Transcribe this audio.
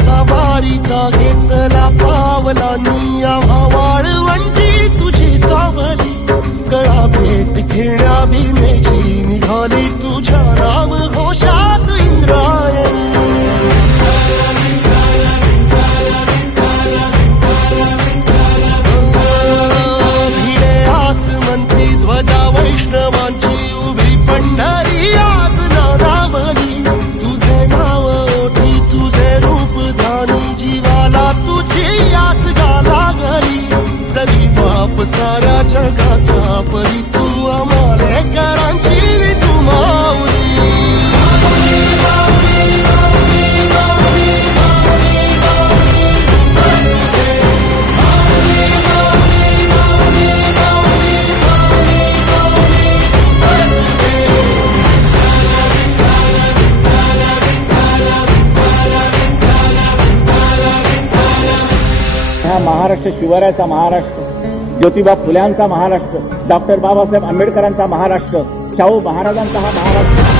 सवारीचा घेतला पावलांनी आम्हा वाळवंटी तुझी सावली गळा भेट घेण्या भीमेची निघाली तुझ्या राम घोषात इंद्रायणी भिडे आसमंती ध्वजा वैष्णवांची उभी पंढरी आज नानावली तुझे नाव ओठी तुझे रूप धानी जीवाला तुझी आस गाला गली जरी बाप साऱ्या जगाचा परी तू आम्हाले करांची तू माऊली महाराष्ट्र शिवरायाचा महाराष्ट्र, ज्योतिबा फुल्यांचा महाराष्ट्र, डॉक्टर बाबासाहेब आंबेडकरांचा महाराष्ट्र, शाहू महाराजांचा हा महाराष्ट्र.